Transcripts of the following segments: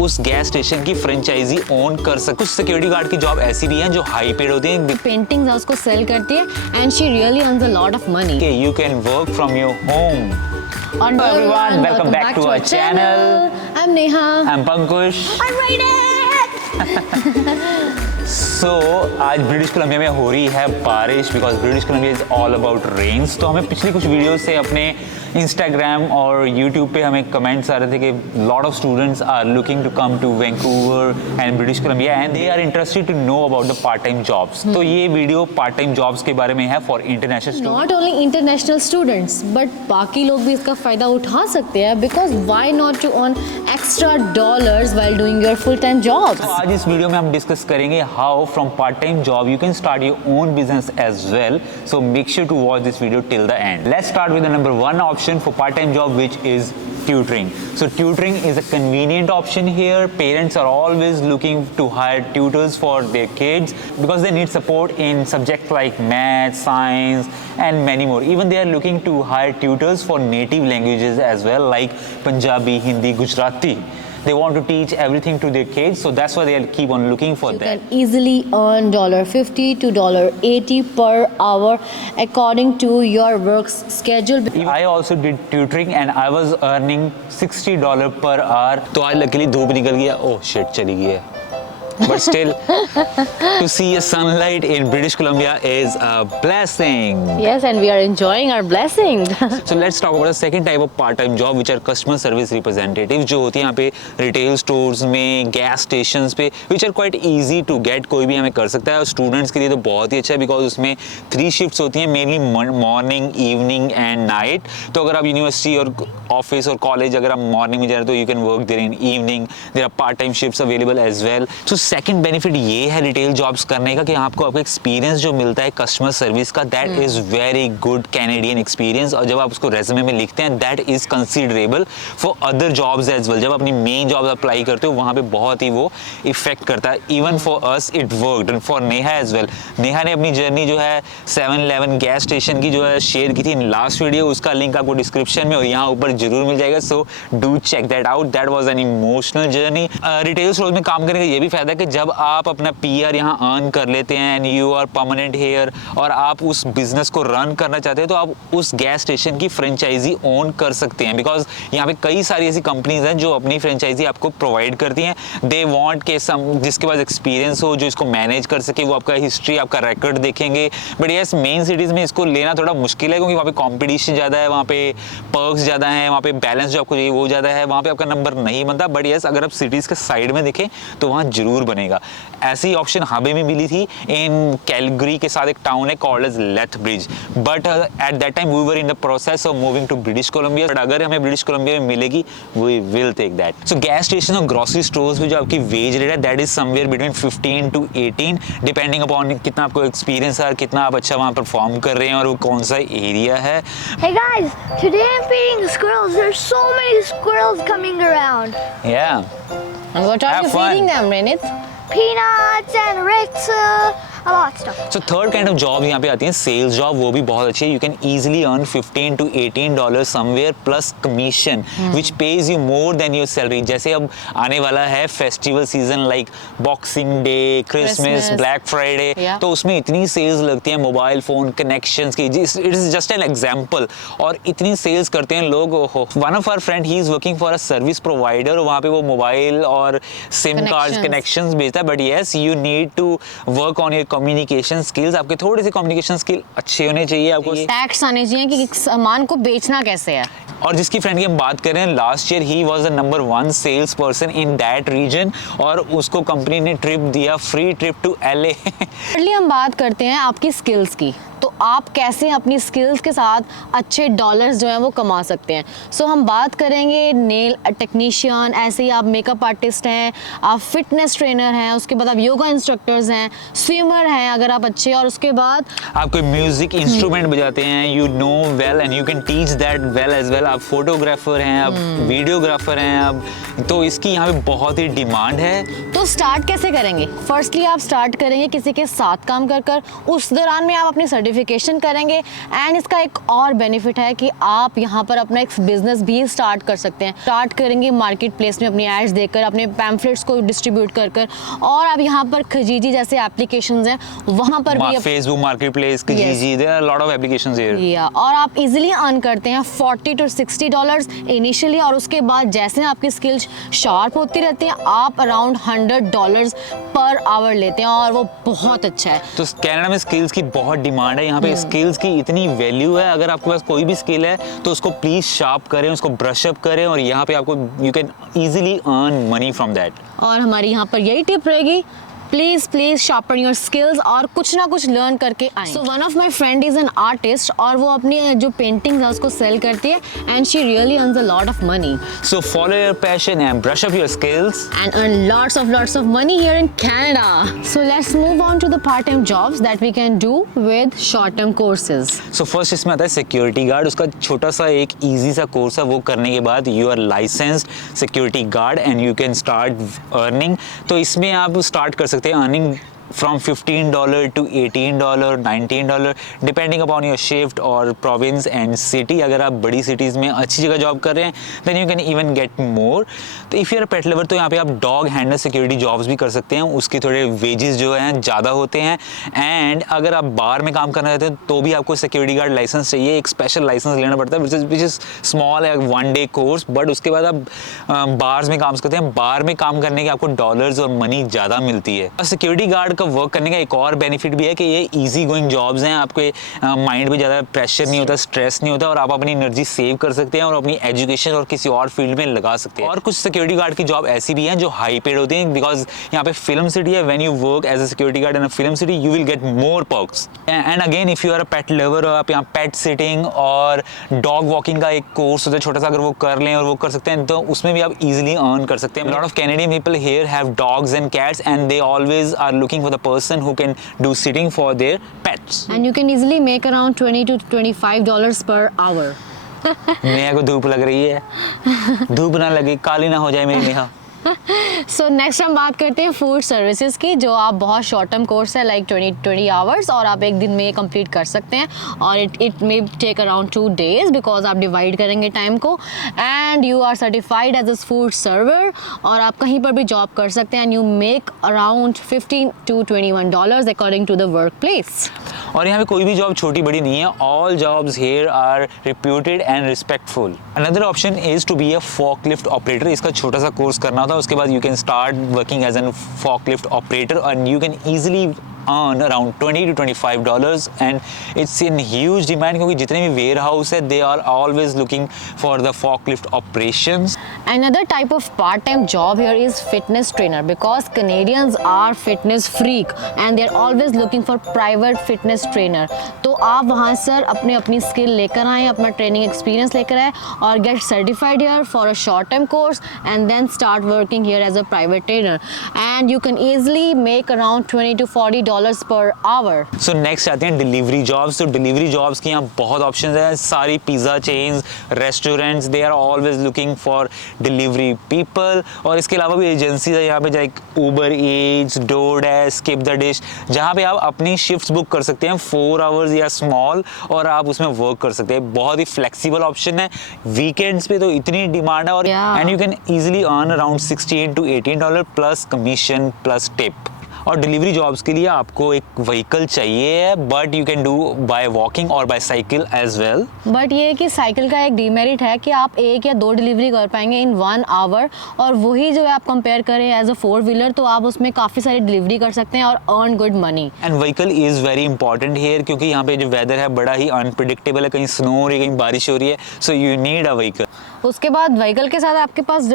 उस gas station की franchise own कर सकते। कुछ सिक्योरिटी गार्ड की जॉब ऐसी भी है जो हाई पेड होती है, पेंटिंग्स है उसको सेल करती है and she really earns a lot of money. You can work from your home. Hello everyone, welcome back to our channel. I'm Neha. I'm Pankaj. I'm Raiden. So, आज British Columbia में हो रही है बारिश because British Columbia is all about rains. तो हमें पिछली कुछ वीडियो से अपने इंस्टाग्राम और यूट्यूब पे हमें कमेंट्स आ रहे थे कि lot of students are looking to come to Vancouver and British Columbia and they are interested to know about the part time jobs. तो ये वीडियो पार्ट टाइम जॉब्स के बारे में है for international students. Not only international students but बाकी लोग भी इसका फायदा उठा सकते हैं because why not to earn extra dollars while doing your full time job. तो आज इस वीडियो में हम डिस्कस करेंगे how from part time job you can start your own business as well, so make sure to watch this video till the end. Let's start with the number one option for part-time job, which is tutoring. So tutoring is a convenient option here. Parents are always looking to hire tutors for their kids because they need support in subjects like math, science and many more. Even they are looking to hire tutors for native languages as well, like Punjabi, Hindi, Gujarati. They want to teach everything to their kids, so that's why they'll keep on looking for that. You can easily earn $50 to $80 per hour according to your work schedule. I also did tutoring and I was earning $60 per hour. तो आज luckily धूप निकल गया, oh shit चली गई है. But still, to see a sunlight in British Columbia is a blessing. Yes, and we are enjoying our blessing. So let's talk about the second type of part-time job, which are customer service representative, जो होती है यहाँ पे retail stores में, gas stations पे, which are quite easy to get. कोई भी हमें कर सकता है और स्टूडेंट्स के लिए तो बहुत ही अच्छा है बिकॉज उसमें 3 शिफ्ट्स होती हैं, mainly morning, evening and night. तो अगर आप यूनिवर्सिटी और ऑफिस और कॉलेज अगर आप मॉर्निंग में जा रहे हो तो you can work there in evening, there are part time shifts available as well. So second benefit ये है रिटेल जॉब्स करने का कि आपको आपको एक्सपीरियंस जो मिलता है कस्टमर सर्विस का, that is very good Canadian experience. और जब आप उसको रेज्यूमे में लिखते हैं that is considerable for other jobs as well. जब अपनी मेन जॉब अप्लाई करते हो वहाँ पे बहुत ही वो इफेक्ट करता है। Even for us it worked, for Neha as well. Neha ने अपनी जर्नी जो है 7-Eleven गैस स्टेशन की जो है शेयर की थी इन लास्ट वीडियो, उसका लिंक आपको डिस्क्रिप्शन में और यहाँ ऊपर जरूर मिल जाएगा। So do check that out, that was an emotional journey. Retail store में काम करने का ये भी फायदा है कि जब आप अपना पीआर यहाँ अर्न कर लेते हैं and you are permanent here और आप उस बिजनेस को रन करना चाहते हैं तो आप उस गैस स्टेशन की फ्रेंचाइजी ओन कर सकते हैं बिकॉज यहाँ पे कई सारी ऐसी कंपनीज हैं जो अपनी फ्रेंचाइजी आपको प्रोवाइड करती हैं। दे वांट के सम जिसके पास एक्सपीरियंस हो, जो इसको मैनेज कर सके, वो आपका हिस्ट्री, आपका रिकॉर्ड देखेंगे। बट यस, मेन सिटीज में इसको लेना थोड़ा मुश्किल है क्योंकि वहाँ पे कॉम्पिटिशन ज़्यादा है, वहाँ पे पर्क्स ज़्यादा है, वहाँ पे बैलेंस जो आपको चाहिए वो ज़्यादा है, वहाँ पे आपका नंबर नहीं बनता। बट यस, अगर आप सिटीज़ के साइड में देखें तो वहाँ जरूर बनेगा। ऐसी ऑप्शन हमें भी मिली थी इन कैलगरी के साथ एक टाउन है called as Lethbridge, but at that time we were in the process of moving to British Columbia. बट अगर हमें ब्रिटिश कोलंबिया में मिलेगी we will take that. So gas station और ग्रोसरी स्टोर्स में जो आपकी वेज रेट है that is somewhere between 15 to 18 depending upon कितना आपको एक्सपीरियंस है, कितना आप अच्छा वहाँ परफॉर्म कर रहे हैं और वो कौन सा एरिया है। Hey guys, today I'm feeding the squirrels. There's so many squirrels coming around. Yeah. And what are Have you fun. feeding them, Renit? Peanuts and Ritz, a lot of stuff. So third kind of job यहाँ पे आती है sales job, वो भी बहुत अच्छी है। You can easily earn $15 to $18 somewhere plus commission which pays you more than your salary. जैसे अब आने वाला है festival season like boxing day, Christmas, black Friday, तो उसमें इतनी सेल्स लगती है मोबाइल फोन कनेक्शंस की। It is just an example और इतनी सेल्स करते हैं लोग। One of our friend he is working for a service provider, वहाँ पे वो मोबाइल और सिम कार्ड कनेक्शंस बेचता है। But yes, you need to work on your communication skills. आपके थोड़े से कम्युनिकेशन स्किल अच्छे होने चाहिए। आपको टैक्स आने चाहिए कि सामान को बेचना कैसे है। और जिसकी फ्रेंड की हम बात कर रहे हैं, लास्ट ईयर ही was the number 1 sales person in that region और उसको कंपनी ने ट्रिप दिया, फ्री ट्रिप टू LA। पहले हम बात करते हैं आपकी स्किल्स की, तो आप कैसे अपनी स्किल्स के साथ अच्छे डॉलर्स जो हैं वो कमा सकते हैं। सो हम बात करेंगे नेल टेक्नीशियन, ऐसे ही आप मेकअप आर्टिस्ट हैं, आप फिटनेस ट्रेनर हैं, उसके बाद आप योगा इंस्ट्रक्टर्स हैं, स्विमर हैं अगर आप अच्छे, और उसके बाद आप कोई म्यूजिक इंस्ट्रूमेंट बजाते हैं, you know well and you can teach that well as well. आप फोटोग्राफर हैं, आप वीडियोग्राफर हैं, आप तो इसकी यहाँ पे बहुत ही डिमांड है। तो स्टार्ट कैसे करेंगे? फर्स्टली आप स्टार्ट करेंगे किसी के साथ काम कर कर, उस दौरान में आप अपनी सर्टिफिकेट एजुकेशन करेंगे। एंड इसका एक और बेनिफिट है कि आप यहाँ पर अपना एक बिजनेस भी स्टार्ट कर सकते हैं। स्टार्ट करेंगे मार्केट प्लेस में अपनी एड्स देकर, अपने पैम्फलेट्स को डिस्ट्रीब्यूट कर कर, और आप यहाँ पर खजीजी जैसे एप्लीकेशंस हैं वहाँ पर भी फेसबुक मार्केट प्लेस, खजीजी, there are lot of applications here. और आप इजीली अर्न करते हैं $40 to $60 इनिशियली, और उसके बाद जैसे आपकी स्किल्स शार्प होती रहती हैं आप अराउंड $100 पर आवर लेते हैं, और वो बहुत अच्छा है। तो कनाडा में स्किल्स की बहुत डिमांड है, यहाँ पे स्किल्स की इतनी वैल्यू है। अगर आपके पास कोई भी स्किल है तो उसको प्लीज शार्प करें, उसको ब्रश अप करें, और यहाँ पे आपको you can easily earn money from that. और हमारी यहाँ पर यही टिप रहेगी, प्लीज शार्पन योर स्किल्स और कुछ ना कुछ लर्न करके आए। So one of my friend is an artist, और वो अपनी जो पेंटिंग्स है उसको सेल करती है, and she really earns a lot of money. So follow your passion and brush up your skills and earn lots of money here in Canada. So let's move on to the part-time jobs that we can do with short-term courses. So first इसमें आता है security guard. उसका छोटा सा एक easy सा course है, वो करने के बाद you are licensed security guard and you can start earning. तो इसमें आप स्टार्ट कर सकते हैं earning from $15 to $18, $19, depending upon your shift or province and city. अगर आप बड़ी cities में अच्छी जगह जॉब कर रहे हैं then you can even get more. तो if you are a pet lover तो यहाँ पे आप dog handler security jobs भी कर सकते हैं, उसके थोड़े wages जो हैं ज़्यादा होते हैं। and अगर आप बार में काम करना चाहते हैं तो भी आपको security guard license चाहिए, एक special license लेना पड़ता है which is small, एक 1 day course, but उसके बाद आप बार्स में काम करते हैं। बार में काम करने के आपको डॉलर्स और मनी ज़्यादा मिलती है। सिक्योरिटी गार्ड का वर्क करने का एक और बेनिफिट भी है कि ये इजी गोइंग जॉब्स हैं, आपके माइंड पे ज़्यादा प्रेशर नहीं होता, स्ट्रेस नहीं होता, और आप अपनी एनर्जी सेव कर सकते हैं और अपनी एजुकेशन और किसी और फील्ड में लगा सकते हैं। और कुछ सिक्योरिटी गार्ड की जॉब ऐसी भी हैं जो हाई पेड होती हैं, बिकॉज यहाँ पे फिल्म सिटी है। When you work as a security guard in a film city you will get more perks. And again if you are a pet lover, आप यहाँ पेट सिटिंग और dog walking का एक course होता है छोटा सा, अगर वो कर लें और वो कर सकते हैं तो उसमें भी आप इजीली अर्न कर सकते हैं। Lot of Canadian people here have dogs and cats and they always are looking for the person who can do sitting for their pets. And you can easily make around $20 to $25 per hour. Neha को धूप लग रही है, धूप ना लगे, काली ना हो जाए मेरी नेहा। सो नेक्स्ट हम बात करते हैं फूड सर्विसेज की, जो आप बहुत शॉर्ट टर्म कोर्स है लाइक 20 आवर्स, और आप एक दिन में कंप्लीट कर सकते हैं, और it may take around 2 days because आप डिवाइड करेंगे टाइम को। And you are certified as a food server, और आप कहीं पर भी जॉब कर सकते हैं, and you make around $15 to $21 according to the work place. और यहाँ पे कोई भी जॉब छोटी बड़ी नहीं है, all jobs here are reputed and respectful. Another option is to be a forklift operator. इसका छोटा सा कोर्स करना था, उसके बाद you can start working as a forklift operator and you can easily earn around $20 to $25 and it's in huge demand क्योंकि जितने भी warehouse है they are always looking for the forklift operations. Another type of part-time job here is fitness trainer, because Canadians are fitness freak and they're always looking for private fitness trainer. तो आप वहाँ sir अपनी skill लेकर आएँ, अपना training experience लेकर आए और get certified here for a short-term course and then start working here as a private trainer, and you can easily make around $20 to $40 per hour. So next आते हैं delivery jobs. तो delivery jobs की यहाँ बहुत options हैं, सारी pizza chains, restaurants, they are always looking for delivery people. और इसके अलावा भी एजेंसीज है यहाँ पे, like Uber Eats, DoorDash, Skip the Dish, जहाँ पे आप अपनी शिफ्ट्स बुक कर सकते हैं 4 आवर्स या स्मॉल, और आप उसमें वर्क कर सकते हैं। बहुत ही फ्लेक्सिबल ऑप्शन है, वीकेंड्स पे तो इतनी डिमांड है, और and you can easily earn around $16 to $18 plus commission plus tip. और डिलीवरी जॉब्स के लिए आपको एक व्हीकल चाहिए, but you can do by walking और by cycle as well. But ये है कि साइकिल का एक डीमेरिट है कि आप 1 या 2 डिलीवरी कर पाएंगे इन 1 आवर, और वही जो है आप कंपेयर करें एज अ 4 व्हीलर तो आप उसमें काफ़ी सारी डिलीवरी कर सकते हैं और earn good money. And vehicle is very important here, क्योंकि यहाँ पे जो वेदर है बड़ा ही अनप्रिडिक्टेबल है, कहीं स्नो हो रही है, कहीं बारिश हो रही है, so you need a vehicle. उसके बाद व्हीकल के साथ आपके पास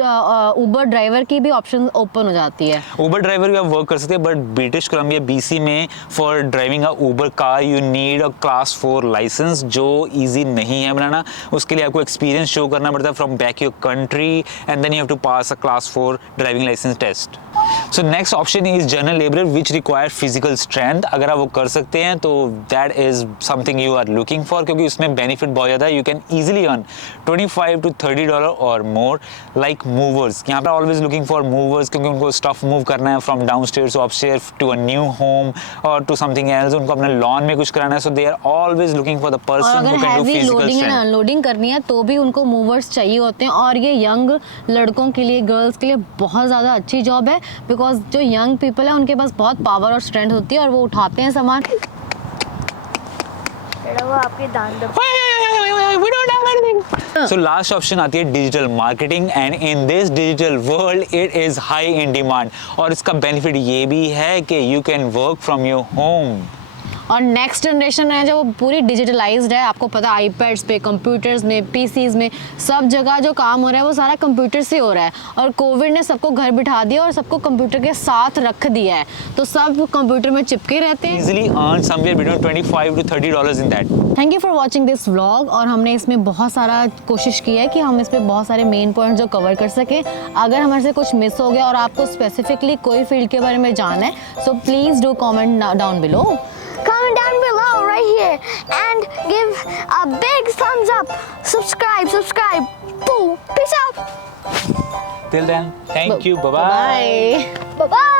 उबर ड्राइवर की भी ऑप्शन ओपन हो जाती है। उबर ड्राइवर भी आप वर्क कर सकते हैं, बट ब्रिटिश कोलंबिया BC में for driving a Uber car you need a class 4 licence, जो इजी नहीं है बनाना। उसके लिए आपको एक्सपीरियंस शो करना पड़ता है from back your country, and then you have to pass a class 4 driving licence test. So next option is general labour which require physical strength. अगर आप वो कर सकते हैं तो that is something you are looking for, क्योंकि उसमें benefit बहुत ज़्यादा है। You can easily earn $25 to $30 और मोर। लाइक मूवर्स, यहाँ पर ऑलवेज लुकिंग फॉर मूवर्स, क्योंकि उनको स्टफ मूव करना है from down stair to upstair to a new home और टू समथिंग एल्स। उनको अपने लॉन में कुछ कराना है, so they are always looking for the और पर्सन अगर who can do heavy physical loading and strength. Unloading करनी है तो भी उनको मूवर्स चाहिए होते हैं। और ये यंग लड़कों के लिए, गर्ल्स के लिए बहुत ज़्यादा अच्छी जॉब है, बिकॉज जो यंग पीपल है उनके पास बहुत पावर और स्ट्रेंथ होती है और वो उठाते हैं सामान। वो आपके दांत दब We don't have anything. So last option आती है digital marketing, and in this digital world it is high in demand. और इसका बेनिफिट ये भी है कि you can work from your home. और नेक्स्ट जनरेशन है जो वो पूरी डिजिटलाइज्ड है। आपको पता है आईपैड्स पे, कंप्यूटर्स में, पीसीज में, सब जगह जो काम हो रहा है वो सारा कंप्यूटर से हो रहा है। और कोविड ने सबको घर बिठा दिया और सबको कंप्यूटर के साथ रख दिया है, तो सब कंप्यूटर में चिपके रहते हैं। Easily earn somewhere between $25 to $30 in that. Thank you for watching this vlog. और हमने इसमें बहुत सारा कोशिश की है कि हम इसमें बहुत सारे मेन पॉइंट जो कवर कर सकें। अगर हमारे से कुछ मिस हो गया और आपको स्पेसिफिकली कोई फील्ड के बारे में जानना है, so please do comment down below. Comment down below right here and give a big thumbs up. Subscribe. Boom. Peace out. Till then, thank you. Bye bye. Bye. Bye-bye.